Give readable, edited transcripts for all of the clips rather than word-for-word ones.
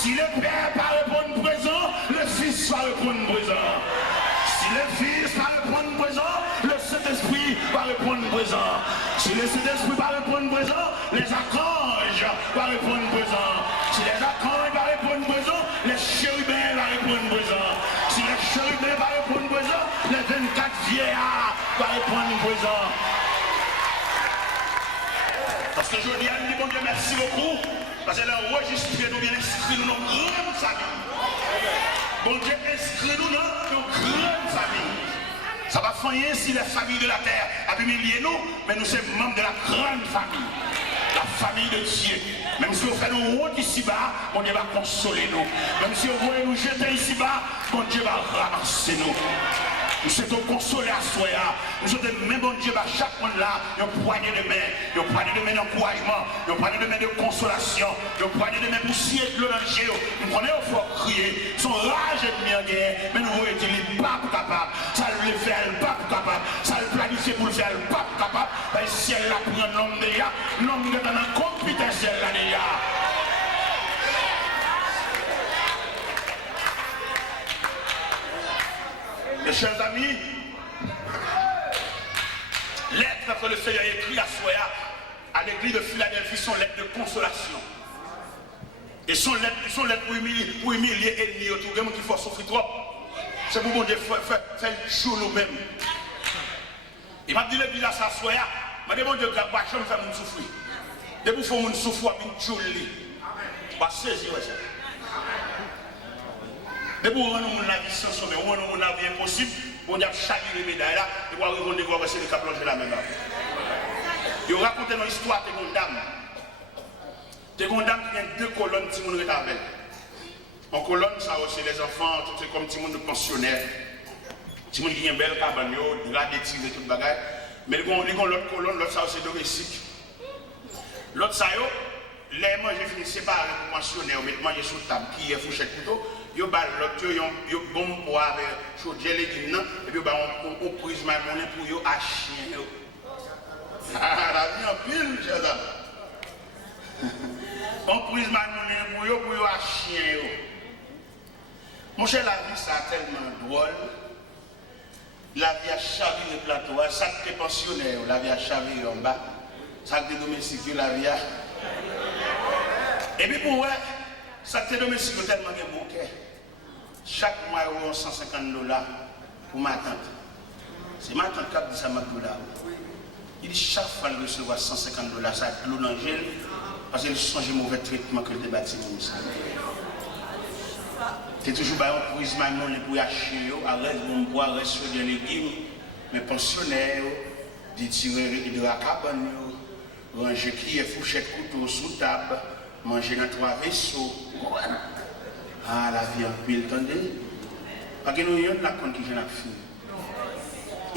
Si le Père va répondre présent, le Fils va répondre présent. Si le Fils va répondre présent, le Saint-Esprit va répondre présent. Si le Saint-Esprit va répondre présent, les archanges vont répondre présent. Si les archanges vont répondre présent, les chérubins vont répondre présent. Si les chérubins vont répondre présent, les 24 vieillards vont répondre présent. Parce que je dis à lui, bon Dieu, merci beaucoup. Parce qu'elle a enregistré, nous bien inscrit nous dans une grande famille. Bon Dieu, inscrit-nous dans une grande famille. Ça va faire si les familles de la terre a humilié nous, mais nous sommes membres de la grande famille. La famille de Dieu. Même si on fait nous honte ici-bas, bon Dieu va consoler nous. Même si on voulait nous jeter ici-bas, bon Dieu va ramasser nous. Nous sommes consolés à soi. Nous sommes même bon Dieu, chaque monde là, il y a une poignée de main d'encouragement, il y a une poignée de main de consolation, il y a une poignée de main pour scier le danger. Nous connaissons il faut crier. Son rage est bien guerre, mais nous voyons qu'il n'est pas capable. Ça le fait, il n'est pas capable. Ça le planifie pour le faire, il n'est pas capable. Ben, si elle a pris un homme déjà, l'homme est dans la compétence là déjà. Mes chers amis, lettre que le Seigneur écrit à Soya, à l'église de Philadelphie, sont lettres de consolation. Et sont lettres pour humilier l'ennemi autour de nous qui faut souffrir trop. C'est pour bon Dieu faire le jour nous-mêmes. Il m'a dit l'église à Soya, il m'a dit bon Dieu, la boîte, je vais faire mon souffrir. Dès que vous faites mon souffrir, je vais le va saisir ça. Mais pour rendre la vie sans sommet, pour rendre la vie impossible, on a chaviré les médailles là, et pour arriver à voir c'est le cap plonger la même. Ils ont raconté une histoire de une dame. De une dame qui a deux colonnes, si vous êtes avec. En colonne, ça aussi les enfants, tout comme petit monde de pensionnaires. Petit monde qui a une belle cabane, de la détire et tout le bagage. Mais ils ont l'autre colonne, l'autre ça aussi domestique. L'autre ça, les manger fini séparés pour pensionnaires, mais manger sur la table, qui est fourchette couteau. Yo bal l'autre yo bon pour avec chaudière légumes et puis on prise ma monnaie pour yo à chien yo. Ah la vie en pile chers amis. On prise ma monnaie pour yo à chien yo. Mon cher la vie ça tellement drôle. La vie a chaviré le plateau, ça que pensionnaire, la vie a chaviré en bas. Ça que domestique la vie a. Et puis pour ouais ça te domestique tellement de bon cœur. Chaque mois, il y a $150 pour ma tante. C'est ma tante qui a dit ça, ma $. Il dit chaque fois qu'il reçoit $150, ça a de l'eau dans le gel, parce qu'il change le mauvais traitement que le débattit. C'est toujours un prise de pour acheter, arrête de boire, reste sur des légumes, mais pensionnaires, des tireurs de la cabane, ranger qui est fourchette couteau sous table, manger dans 3 vaisseaux. Ah, la vie en pile, attendez. Parce que nous avons la compte qui vient à finir.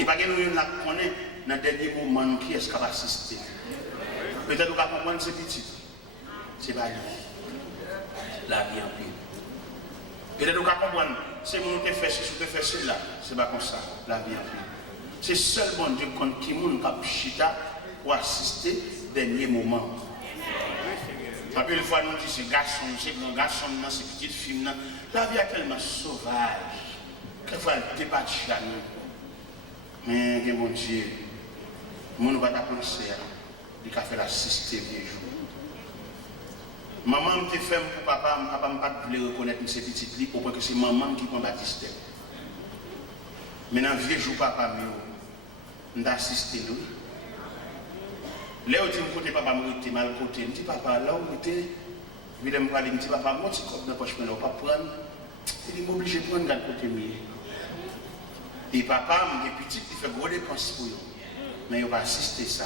Et parce que nous avons la connaître dans le dernier moment qui est-ce qui va assister. Peut-être qu'on va comprendre ce petit. C'est pas lui. La vie en pile. Peut-être qu'on va comprendre, c'est mon te fait ceci, te fait cela. C'est pas comme ça. La vie en pile. C'est seul bon Dieu qui est chita pour assister au dernier moment. Après, une fois, nous disons c'est garçon, c'est grand garçon, c'est petite fille. La vie est tellement sauvage. Quelquefois, elle débat à nous. Mais, mon Dieu, moi, nous ne pouvons pas penser à il a fait l'assister des jours. Maman me fait pour papa, papa ne pas voulu reconnaître ces petites filles, au point que c'est maman qui prend Baptiste. Maintenant, vieux jour, papa, nous assisté nous. Là où tu me côté papa me était mal côté, me dit papa là où était, je vais me parler, me dit papa moi tu comme dans poche mais on pas prendre. Il est obligé de prendre garde côté mieux. Et papa me dit petit il fait gros dépenses pour eux. Mais il va assister ça.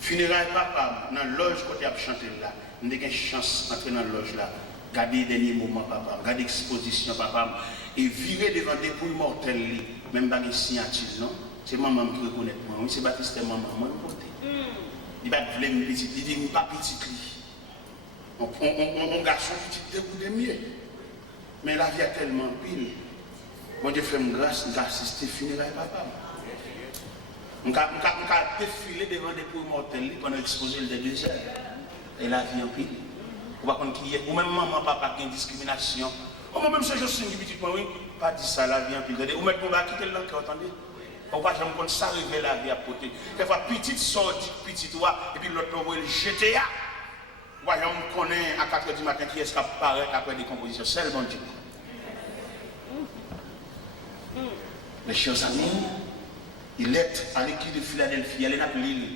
Funérailles papa dans loge côté a chanter là, on a une chance d'entrer dans loge là. Garder les derniers moments papa, garder l'exposition papa et virer devant des poules mortelles même pas de signature non. C'est maman qui reconnaît moi, oui c'est Baptiste maman moi côté. Il va te me petit, il dit pas petit. On garçon petit de mieux. Mais la vie a tellement pile. Bon Dieu fait grâce d'assister funérailles papa. On a défilé devant des poules mortelles pendant l'exposition des désert. Et la vie en pile. Ou pas qui est, ou même maman, papa, qui a une discrimination. Ou même si je suis une petite point, oui, pas dit ça la vie en pile. Ou même on va quitter le cœur, attendez. On va jamais comme ça arriver la vie à côté. Des fois, petite sortie, petite oie, et puis l'autre va le jeter. Voyons, on connaît à 4h du matin qui est-ce qui apparaît après des compositions. C'est le bon Dieu. Mes chers amis, il est à l'équipe de Philadelphie, il est à l'île.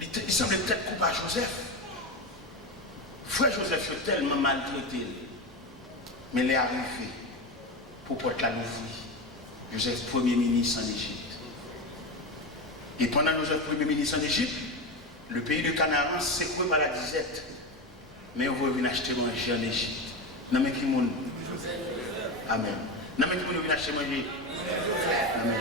Il semble peut-être coupable à Joseph. Frère Joseph est tellement maltraité. Mais il est arrivé pour porter la nouvelle. Joseph, premier ministre en Égypte. Et pendant Joseph, premier ministre en Égypte, le pays de Canaan s'est secoué par la disette. Mais on va venir acheter manger en Égypte. Non mais qui monde? Amen. Non mais qui monde vient acheter manger? Amen.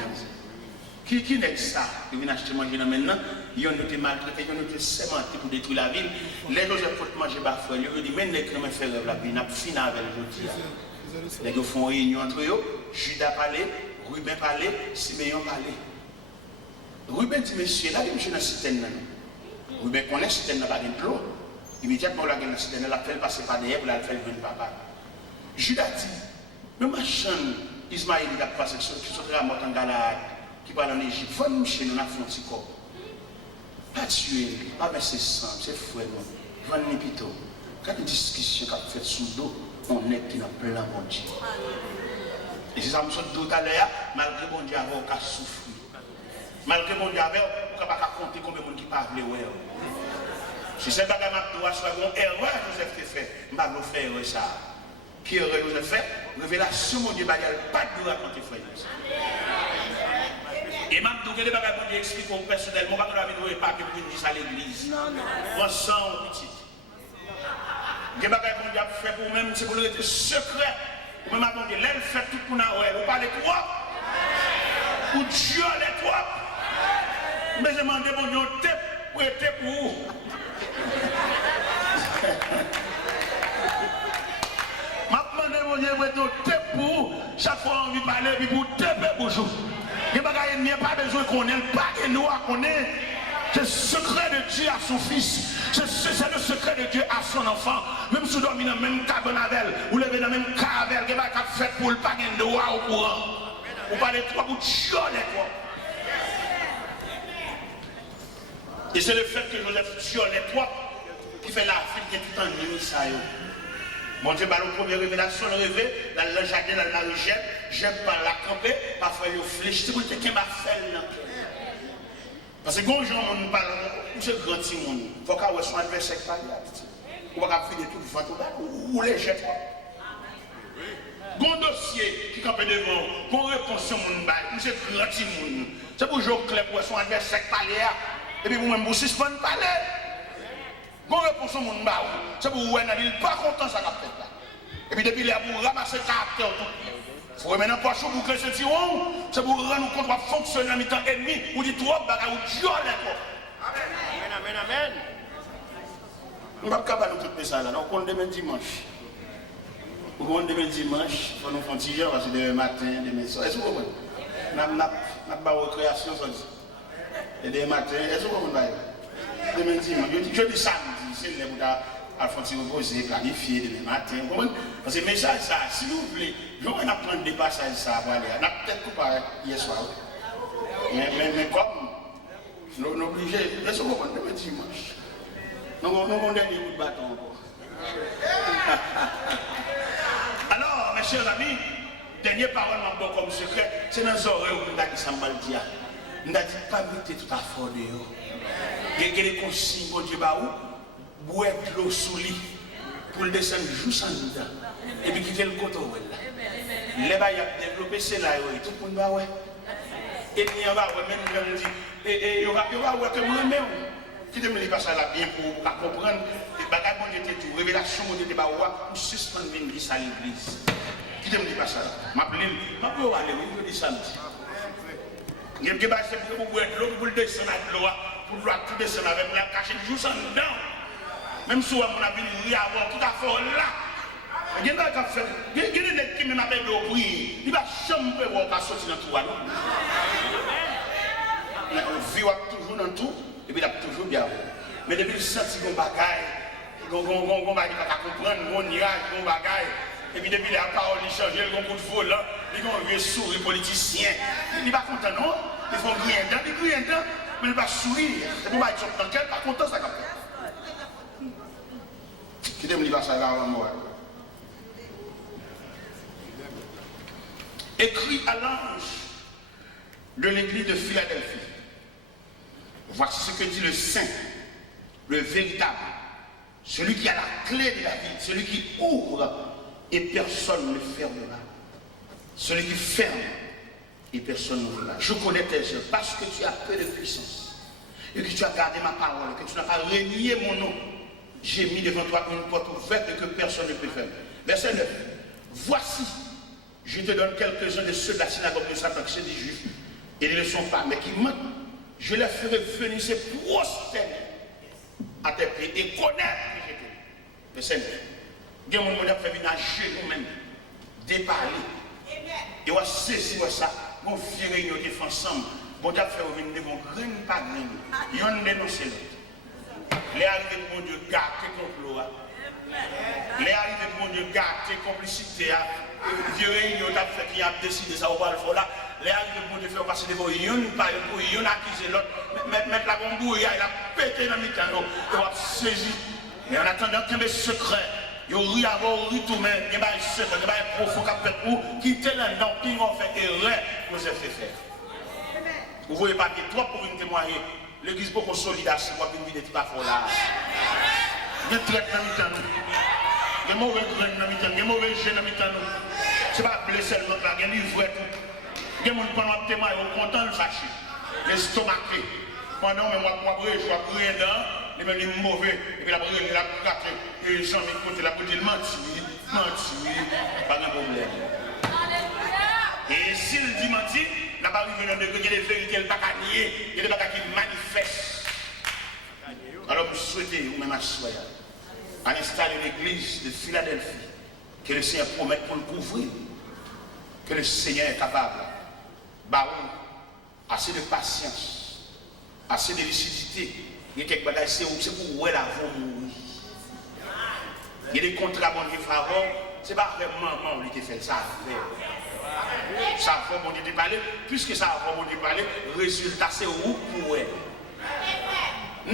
Qui n'est ça? Il vient acheter manger maintenant. Ils ont été maltraités, ils ont été sémentés pour détruire la ville. Les Joseph pour manger parfois, ils ont dit mais n'est-ce que faire rêve la vie, n'a fini avec le les gens font réunion entre eux. Judas parlait, Ruben parlait, Siméon parlait. Ruben dit monsieur, là, monsieur dans la citerne. Ruben connaît la citerne, n'a pas de l'eau. Immédiatement, la gueule citerne, elle a fait passer par derrière pour la faire venir papa. Judas dit, mais machin, Ismaël, il a passé qui sont à mort en Galade, qui parle en Égypte, faut nous chez nous, on a fait un petit corps. Pas tuer, pas verser sang, c'est frère, non. Venez plutôt. Quand une discussion qu'a fait sous le dos, on est qui n'a plein mon Dieu. Et c'est ça, je me suis dit tout à l'heure, malgré mon Dieu, on a souffert. Malgré mon Dieu, on ne peut pas compter combien de gens qui parlent. Si c'est pas que je dois soit une erreur Joseph qui fait, je ne vais pas faire erreur ça. Qui erreur Joseph fait? Révélation, mon Dieu, il n'y a pas de raconter frère. Et même si les bagages que explique personnellement, je ne vais pas que vous dites à l'église. On sent petit. Les bagages que vous fait pour vous-même, c'est pour le rester secret. Vous même attendez, l'aile fait tout pour nous. Vous parlez trop. Ou Dieu les trop. Mais je demande mon Dieu, pour être pour vous. Je demande mon Dieu, pour vous. Chaque fois on vient parler, puis pour taper bonjour. Il n'y a pas besoin qu'on ait, pas que nous connaissons. C'est le secret de Dieu à son fils. C'est le secret de Dieu à son enfant. Même si vous dormez dans la même cabane, vous levez dans la même caverne, vous n'avez pas fait pour le pas de droit au courant. Vous parlez trop pour Dieu les trois. Et c'est le fait que Joseph tue les trois qui fait la vie qui est tout en nuit. Mon Dieu, par la première révélation, le réveil, dans le jardin, dans la richesse, j'aime pas la camper, parfois il fléchit, c'est pour te qu'il m'a fait là. Parce que quand gens on parle, c'est grand monde, il faut qu'on soit adversaire par là. On va finir tout le vent, ou les jette. Bon dossier qui campe devant, qu'on réponse sur mon bail, c'est grand monde. C'est pour jouer au club pour son adversaire par là, et puis vous-même vous suspendez par là. Bon réponse au monde baou, c'est pour vous il pas content ça qu'a fait là. Et puis depuis là pour ramasser le caractère tout. Faut maintenant pas chaud pour que ce tiron, c'est pour rendre compte va fonctionner en mi-temps ennemi ou dit trop bagarre ou Dieu là quoi. Amen. Amen amen. On va pas capable de tout ça là, on compte demain dimanche. On compte demain dimanche, faut nous faire petit jour parce que demain matin, demain soir. Est-ce que vous comprenez? N'a pas récréation ça dit. Et demain matin, est-ce que vous comprenez? Demain dimanche, je dis samedi. C'est le Bouddha Alphonse reposer, planifier demain matin. Parce que message ça, si vous voulez, je vais apprendre des passages ça pour aller. On a peut-être pas hier soir. Mais comme nous obligés, laissez moi demain dimanche. Nous avons dernier bout de bâton encore. Alors, mes chers amis, dernière parole comme secret, c'est dans les oreilles où nous avons dit ça mal dit. Nous avons dit pas mettre tout à fort dehors. Il y a des consignes, mon Dieu, boire de l'eau sous lit pour le descendre juste en dedans et puis quitter le coton. Les bails ont développé c'est là, tout le monde va ouais. Et puis on va même quand dit et on va voir que moi-même qui te me dit pas ça là bien pour comprendre les bagages bon Dieu tout révélation mon Dieu te ba pour suspendre l'église à l'église. Qui te me dit pas ça là. M'appeler aller le dis samedi. Il y a des bails c'est pour boire de l'eau pour le descendre de l'eau pour tout descendre avec la cacher juste en dedans. Même si on a vu avoir tout à fait là, il y a des gens qui même avec l'eau prier, il va jamais voir sortir dans tout. On vit toujours dans tout, et puis il a toujours bien. Mais depuis le senti qu'on bagaille, on va comprendre, on mirage, on bagaille. Et puis depuis la parole, il change, il y a un coup de volant, il y a un vieux sourire politicien. Il n'est pas content, non? Ils font rien dedans, ils crient dedans, mais il ne va pas sourire. Et puis il va être dans quel pas content, ça capte. Qui t'aime, il va ça avant moi. Écrit à l'ange de l'église de Philadelphie. Voici ce que dit le saint, le véritable, celui qui a la clé de la vie, celui qui ouvre et personne ne fermera. Celui qui ferme et personne n'ouvrira. Je connais tes œuvres parce que tu as peu de puissance et que tu as gardé ma parole, que tu n'as pas renié mon nom. J'ai mis devant toi une porte ouverte que personne ne peut fermer. Verset 9. Voici, je te donne quelques-uns de ceux de la synagogue de Satan, qui sont des juifs, et ils ne le sont pas, mais qui mentent. Je les ferai venir se prosterner à tes pieds et connaître que j'étais. Verset 9. Il y a un moment où on fait venir à genoux même, déparler. Et on va saisir ça, on va faire réunion ensemble. Bon, on va faire venir devant grain par grain. Il y a un dénoncé l'autre. Les arrivées de mon Dieu gâter complot. Les arrivées de mon Dieu gâter complicité. Vieux réunion, on a fait qui a décidé ça, on va le faire là. Les arrivées de mon Dieu faire passer devant une par une, une accuser l'autre. Mettre la bombouille, il a pété dans le mitano. On va saisir. Et en attendant qu'il y ait des secrets. Il y a un tout, mais il y a un secret, il y a un profond qui a fait pour quitter l'endant, qui ont fait erreur pour se faire faire. Vous voyez pas que toi pour une témoigner, l'église pour consolider, c'est moi qui me dis que tu vas faire là. Il y a des traits dans le mitano. Il y a des mauvais grains dans le mitano, il y a des mauvais jeunes dans le mitano. Ce n'est pas blesser l'autre là, il y a des livrets tout. Il y a des gens qui témoignent, ils sont contents de fâcher. Les stomachés. Pendant que moi, je suis brûlé dedans. Il m'a dit mauvais, et puis la brûlé, il a gâté, et il s'en met côté, la brûlé, il menti, pas de problème. Et s'il dit menti, la barrière vient de il y a des vérités, il n'y a pas qu'à nier, il y a des bagages qui manifestent. Alors, je souhaite, ou même à soi, à l'instar de l'église de Philadelphie, que le Seigneur promette pour le couvrir, que le Seigneur est capable, assez de patience, assez de lucidité. Il y a quelques bagages, c'est pour où elle a mourir. Il y a des contrats bon Dieu favor, c'est pas vraiment lui qui fait ça. Ça va bon Dieu parler, puisque ça va bon Dieu parler, résultat c'est où pour elle.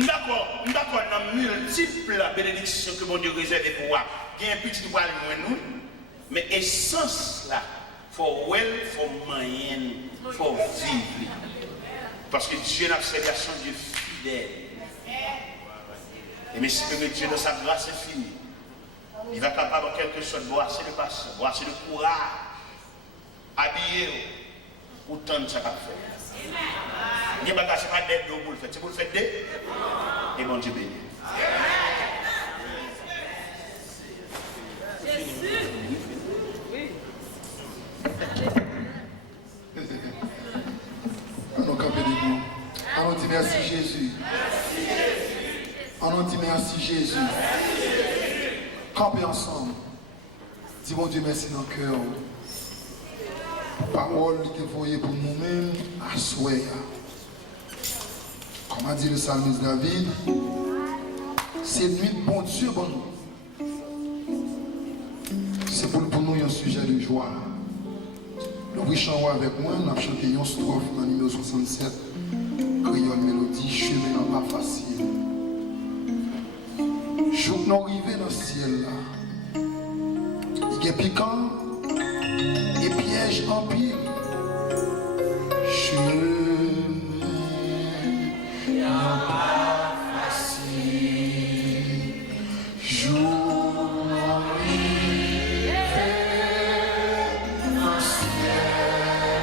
D'accord, dans multiples bénédictions que bon Dieu réserve pour moi. Il y a un petit poil moins nous, mais essence là, for well, for moyen, for vivre. Parce que Dieu n'a fait son Dieu fidèle. Et mais si Dieu dans sa grâce est fini, il va capable en quelque sorte de boire assez de patience, boire assez de courage, habiller pour tendre ça qu'a fait. Il n'y a pas d'aide pour le faire, c'est pour le faire d'aide. Et bon Dieu béni. Allons camper debout. Allons dire merci Jésus. Allons dire merci Jésus. Camper ensemble. Dis bon Dieu merci dans le cœur. Parole qui est voyée pour nous-mêmes à souhait. Comme a dit le psalmiste David, c'est nuit de bon Dieu pour nous. C'est pour nous un sujet de joie. Le riche en avec moi, on a chanté une strophe dans le numéro 67, Créole Mélodie, chemin pas facile. Jour nous arrivons dans le ciel là. Il est piquant et piège en pile. Chemin pas facile. Jour arrivé dans le ciel là.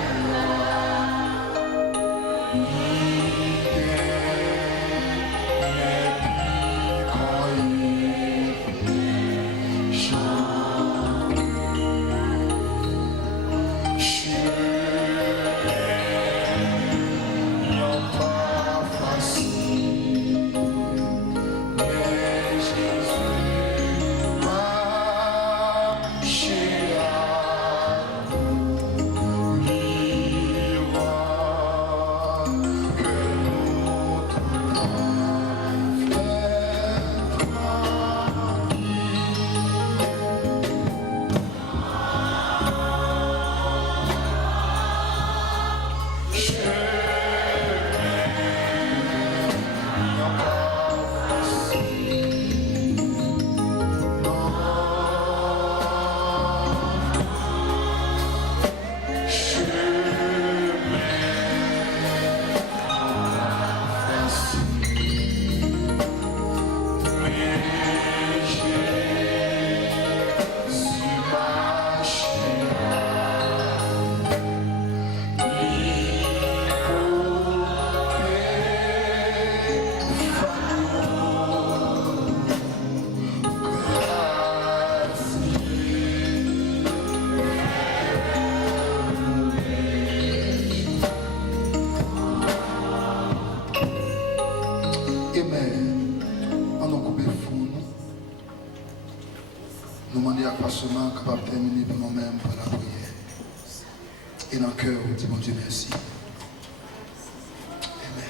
capables de terminer pour nous-mêmes par la prière. Et dans le cœur, on dit, mon Dieu, merci. Amen.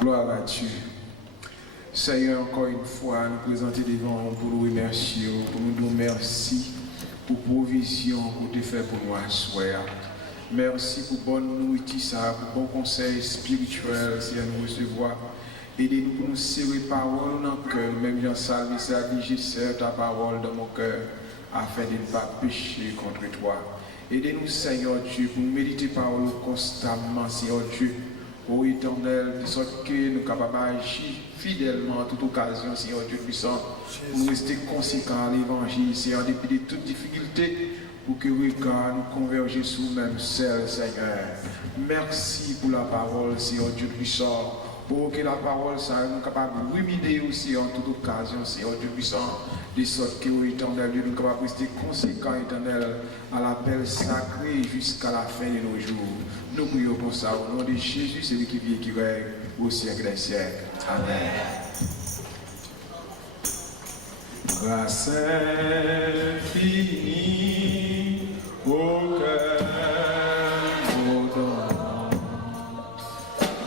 Gloire à Dieu. Seigneur, encore une fois, nous présenter devant vous pour nous remercier, pour nous dire merci pour provision que tu fais pour nous à soir. Merci pour bonne nourriture, pour bon conseil spirituel, si nous recevoir. Aidez-nous pour nous serrer parole dans le cœur, même Jean Salve, j'ai serré ta parole dans mon cœur, afin de ne pas pécher contre toi. Aidez-nous, Seigneur Dieu, pour nous méditer parole constamment, Seigneur Dieu. Ô Éternel, de sorte que nous sommes capables d'agir fidèlement à toute occasion, Seigneur Dieu puissant, pour nous rester conséquents à l'évangile, Seigneur, depuis de toutes difficultés, pour que regard nous converger sur nous-mêmes seuls, Seigneur. Merci pour la parole, Seigneur Dieu puissant, pour que la parole soit nous capables de ruminer aussi en toute occasion, Seigneur Dieu puissant, de sorte que, ô Éternel, nous sommes capables de rester conséquents, Éternel, à l'appel sacré jusqu'à la fin de nos jours. Nous prions pour ça au nom de Jésus, celui qui vit et qui règne au siècle des siècles. Amen. Grâce infinie au cœur ardent,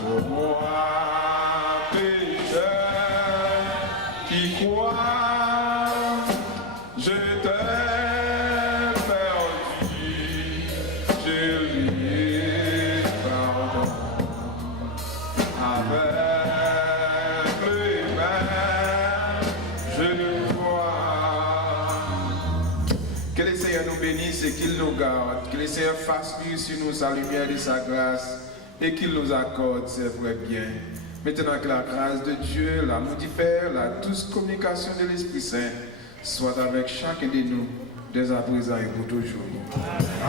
pour moi pécheur qui croit, je t'ai perdu, je lui pardon. Avec les mains, je vois. Que le Seigneur nous bénisse et qu'il nous garde. Que le Seigneur fasse luire sur nous sa lumière et sa grâce et qu'il nous accorde ses vrais biens. Maintenant que la grâce de Dieu, l'amour du Père, la douce communication de l'Esprit Saint soit avec chacun de nous, dès à présent et pour toujours.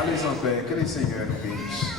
Allez en paix, que le Seigneur nous bénisse.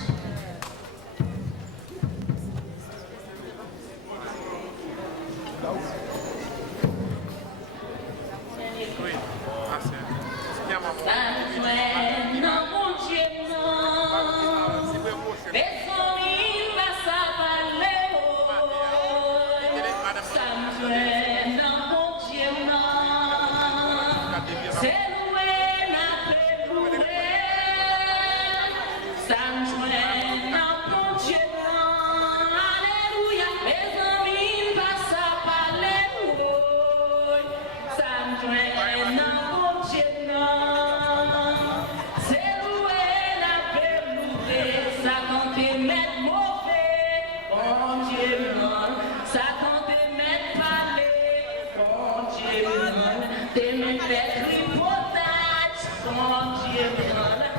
They make that reportage on Jimmy.